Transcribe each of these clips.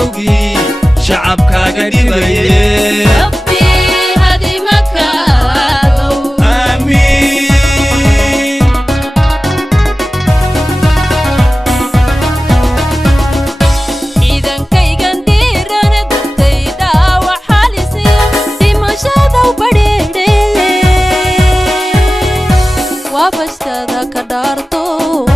عدوكي شعبك قديبي ربي هدي مكانو آمين إذا كيغان ديران دكتيدا وحالسي دمشادا وبريدي وابشتادا كدارتو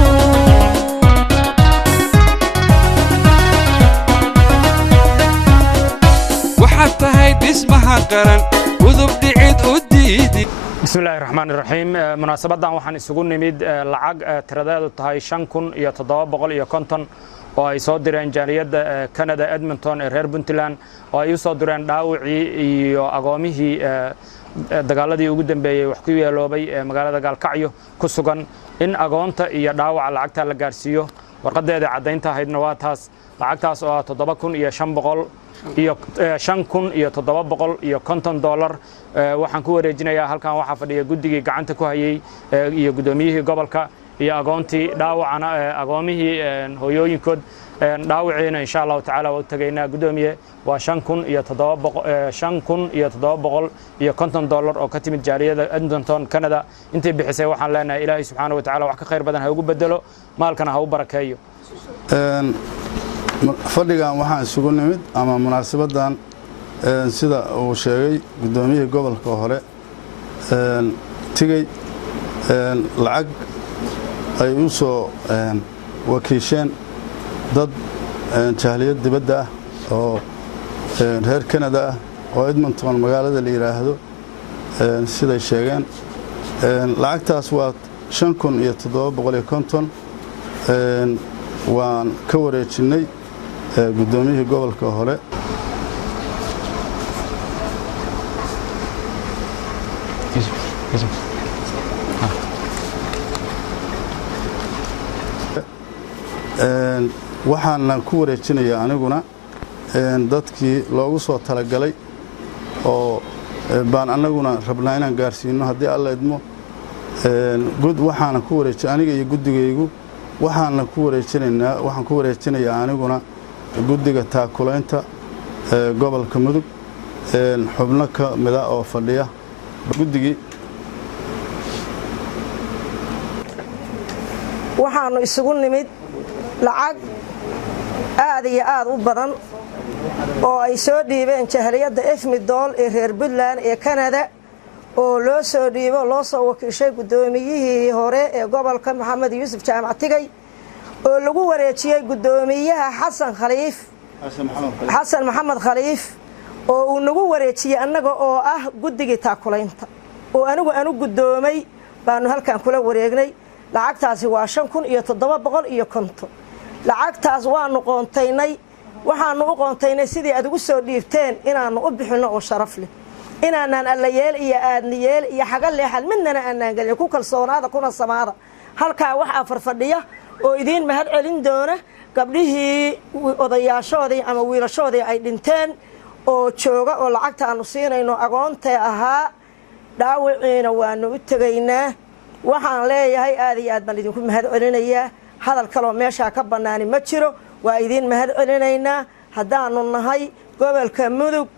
وحتى هيد اسمها قرن وذب دعيد وديدي بسم الله الرحمن الرحيم مناسبة waxaan isugu nimid lacag tiradeedu tahay 5750 oo ay soo direen jaaliyadda Canada Edmonton ee reer Puntland oo ay soo direen dhaawacii iyo agoomihii dagaaladii ugu dambeeyay wax ku yeeloobay magaalada Gaalkacyo ku sugan in agoonta iyo dhaawaca lacagta la gaarsiiyo warqadeeda cadaynta ahaydna waa taas lacagtaas oo 7500 iyo 5750 dollar waxaan ku wareejinayaa halkan waxa fadhiya guddigii gacanta ku hayay iyo gudoomiyihii gobolka iyo agoontii dhaawacana agoomihii hooyooyinkood dhaawaceena insha Allah taala waa tagaynaa gudoomiye waa 5750 dollar oo ka timid jaariyada Edmonton Canada intii bixisay waxaan leenahay Ilaahay subhanahu wa taala wax ka khayr badan ha ugu bedelo maalkana ha u barakeeyo fadhigan waxaan isugu nimid ama munaasabadan sida uu sheegay gudoomiyihii gobolka hore tigay lacag ay u soo wakiisheen dad jaaliyad dibadda ah oo reer Canada ah oo Edmonton magaalada la yiraahdo sida sheegeen lacagtaas waa 5750 waan ka wareejinay gudoomiyihii gobolka hore waxaan ku wareejinayaa aniguna dadkii loogu soo talagalay oo baan anaguna rabnaa inaan gaarsiino haddii alla idmo waxaan ku wareejin aniga iyo guddigaygu waxaan ku wareejinayaa aniguna guddiga taakulaynta gobolka Mudug xubno ka mid ah oo fadhiya guddigii waxaanu isugu nimid lacag aad iyo aad u badan oo ay soo dhiibeen jahaliyadda Edmonton ee reer Puntland ee Canada oo loo soo dhiibo loo soo wakiishay gudoomiyihii hore ee gobolka Maxamed Yuusuf Jaamac Tigay oo lagu wareejiyay gudoomiyaha Xasan Maxamed Khaliif oo uu nagu wareejiyay annaga oo ah guddiga taakulaynta oo anigu gudoomay baanu halkan kula wareegnay lacagtaasi waa 5750 lacagtaas waanu qoontaynay waxaanu u qoontaynay sidii aad ugu soo dhiibteen inaanu u bixino oo sharaf leh inaanan alla yeel iyo aadniyeel iyo xaga leexal midna aanan galin ku kalsoonaada kuna samaada halka waxa farfadhiya oo idin mahad celin doona gabdhihii odayaashoodii ama wiilashoodii ay dhinteen oo jooga oo lacagta aanu siinayno agoonta ahaa dhaawiciina waanu u tagaynaa waxaan leeyahay aad iyo aad baan idinku mahad celinayaa hadal kale oo meesha ka banaani ma jiro waa idin mahad celinaynaa haddaanu nahay gobolka Mudug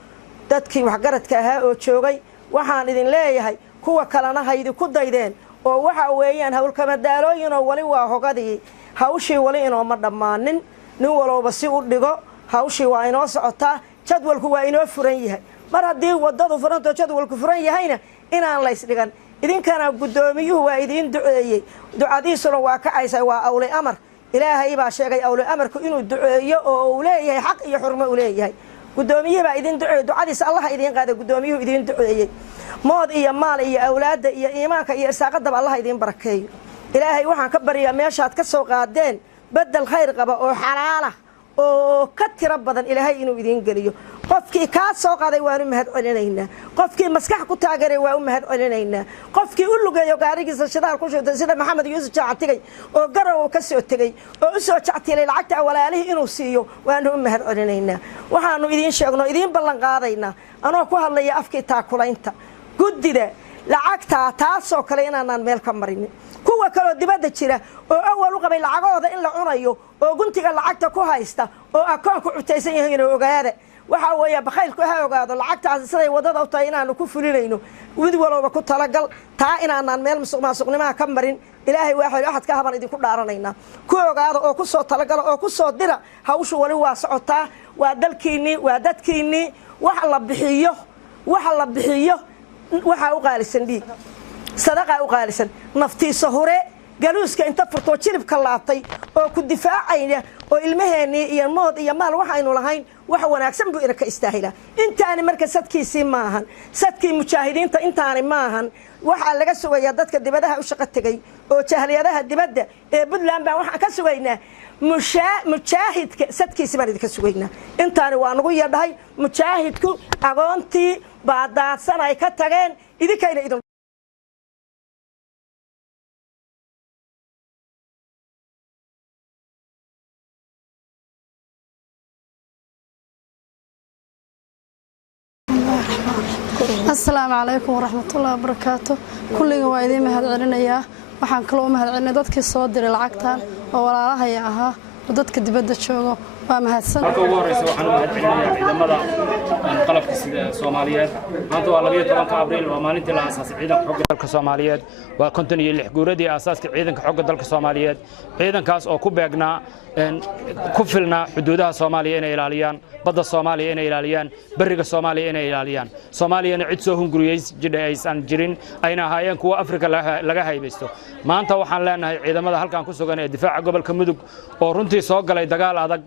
dadkii wax garadka ahaa oo joogay waxaan idin leeyahay kuwa kalena haydi ku daydeen oo waxa weeyaan hawl kama daalooyin oo wali waa hogadii hawshii wali inoo ma dhamaanin nin walba si u dhigo hawshii waa inoo socotaa jadwalku waa inoo furan yahay mar haddii wadadu furanto jadwalku furan yahayna inaan la isdhigan idinkana gudoomiyuhu waa idin duceeyay ducadiisuna waa kacaysa waa awle amar ilaahay baa sheegay awle amarku inuu duceeyo oo uu leeyahay xaq iyo xurmo uu leeyahay gudoomiyaha baa idin duceeyay ducadiisa Allah idin qaada gudoomiyuhu idin duceeyay mood iyo maal iyo awlaad iyo iimaanka iyo irsaaqada Allah idin barakeeyo ilaahay waxaan ka bariyaa meeshaad ka soo qaadeen badal khayr qaba oo xalaal ah oo ka tira badan ilaahay inuu idin galiyo qofkii ka soo qaaday waanu mahad celinaynaa qofkii maskax ku taageeray waa u mahad celinaynaa qofkii u lugayo gaarigiisa shidaal ku shooday sida Maxamed Yuusuf Jaamac Tigay oo garow ka soo tagay oo u soo jactilay lacagta walaalihii inuu siiyo waanu u mahad celinaynaa waxaanu idin sheegno idin ballan qaadaynaa anoo ku hadlaya afkii taakulaynta guddida lacagta taasoo kale inaan meel ka marin kuwa kale dibadda jira oo awal u qabay lacagooda in la cunayo oo guntiga lacagta ku haysta oo akoonku cutaysan yahay ogaada waxa weeye bakhaylku ha ogaado lacagtaas siday wadada u tahay inaanu ku fulinayno mid walba ku talagal taa inaanaan meel musuqmaasuqnimaha ka marin ilaahay waxaad ka haban idinku dhaaranayna ku ogaado oo ku soo talagal oo ku soo dira hawshu wali waa socotaa waa dalkiini waa dadkiini waxa la bixiyo waxa u qaalisan dhiig sadaqa u qaalisan naftiisa hore galuuska inta furto jilibka laabtay oo ku difaacayna oo ilmaheeni iyo mood iyo maal waxaynu lahayn wax wanaagsan buu irka istaahila intaani marka sadkiisii maahan sadkii mujaahidiinta intaani maahan waxa laga sugayaa dadka dibadaha u shaqo tagay oo jahliyadaha dibadda ee Puntland baa waxaan ka sugaynaa mujaahidka sadkiisii baan idinka sugaynaa intaani waa nagu yeedhay mujaahidku agoontii baadaadsan ay ka tageen idinkayna idin السلام عليكم ورحمة الله وبركاته كل يوم وايدين مهد علينا يا وحن كلهم مهد علينا ضدك الصادر العقتان ولا راها ياها وضدك دبدة شوقه ومهدسن. أول رئيس وحنا مهد علينا إذا ماذا انقلب الصوماليات أنتوا على 1 أبريل وما ننتهي الأساس عيدا حق دلك الصوماليات وكنتني اللي حجوردي أساس عيدا حق دلك الصوماليات عيدا كاس أو كوبيجنا كفلنا حدودها الصومالية إلى إيران بدأ الصومالية إلى إيران برج الصومالية إلى إيران صوماليا عدسهم جريز جدا إنسان جرين أين هايان كوا أفريقيا لها هاي بيستو ما أنت وحنا لنا إذا ماذا هل كان كسوغان الدفاع قبل كمدوك ورنتي صاق على دجال هذا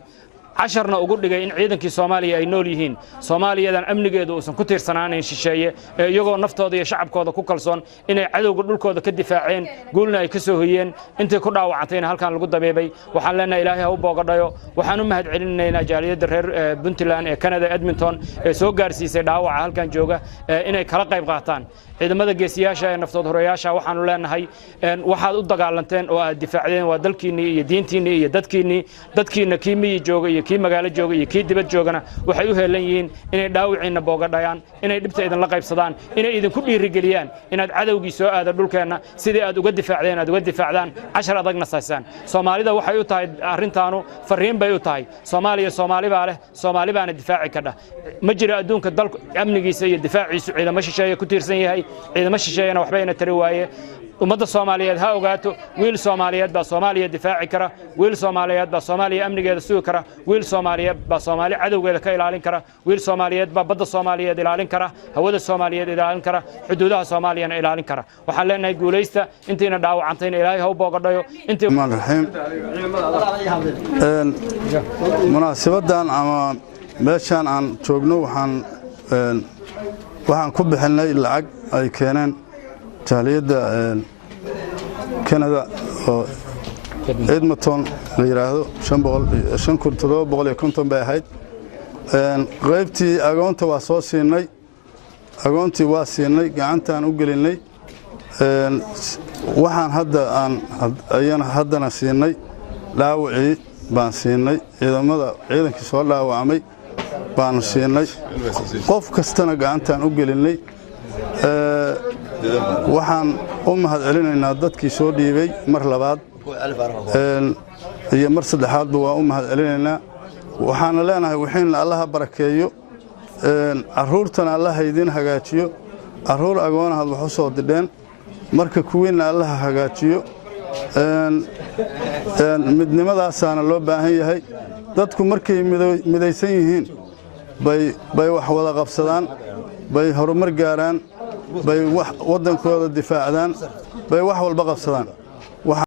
عشرنا أقول لك إن عيدك الصومالية أي نوليهن صوماليا ذا أمن جدو وسن كتير سنانين شيء يجوا نفط هذا شعب كذا كوكلسون إن عدو قول كذا كدفاعين قلنا يكسوهين أنت كنا وعطينا هل كان الجودة بيبي وحلنا إلهي هو بقدايو وحنو مهد علينا جالية درهر بنتلان كندا إدمنتون سوق جارسي سداو هل كان جوجا إن كلا قيب قاطان إذا ماذا جسياشة نفط هرياشة وحنو لنا هاي واحد ضد قالنتين والدفاعين ودلكيني يدينتيني يدتكيني كيمي جوجا كي مقالة جوجي كي دبت جوجنا وحيوه لين إن داوعين بوجدايان إن دبت إذا لقيب صدان إن إذا كل رجليان إن عدو جسوا هذا دول كنا سيد أدو قد دفاعين أدو قد دفاعان 10 ضجنا ساسان صومالي ده وحيو تاي أرنتانو فرين بيو تاي صومالي باله صومالي بان الدفاع كده مجرى أدون كدل أمن جيسي الدفاع إذا ماشي شيء كتير سنة هاي إذا ماشي شيء أنا وحبينا الترواية ومدى الصوماليات ها وقاتو ويل صوماليات بصوماليا دفاعي كرا ويل صوماليات بصوماليا أمن جيد سوق كرا ويل صوماليات بصوماليا عدو جيد كايل علين كرا ويل صوماليات ببدأ الصوماليات إلى علين كرا هود الصوماليات إلى علين كرا حدودها صوماليا إلى علين كرا وحلنا يقول ليست أنتنا دعوة عنتين إلهي هو بقدايو أنت الرحمن الرحيم مناسبة دان أما ماشان عن شغنو وحن كبحنا العق أي كانن جاليد كندا إدمنتون ليراهدو 500 كنتم باهيد قيبتي أقونتي waa siinay أقونتي waa siinay gacantaan u gelinay waxaan ayana haddana siinay dhaawacii baan siinay ciidankii soo dhaawacmay baan siinay qof kastana gacantaan u gelinay waxaan u mahad celinaynaa dadkii soo dhiibay mar labaad iyo mar saddexaadba waa u mahad celinaynaa waxaana leenahay wixiina allaha barakeeyo caruurtana allaha idin hagaajiyo caruur agoonaad wax u soo didheen marka kuwiina allaha hagaajiyo midnimadaasaana loo baahan yahay dadku markay midaysan yihiin bay wax wada qabsadaan bay horumar gaaraan bay wadankooda difaacdaan bay wax walba qabsadaan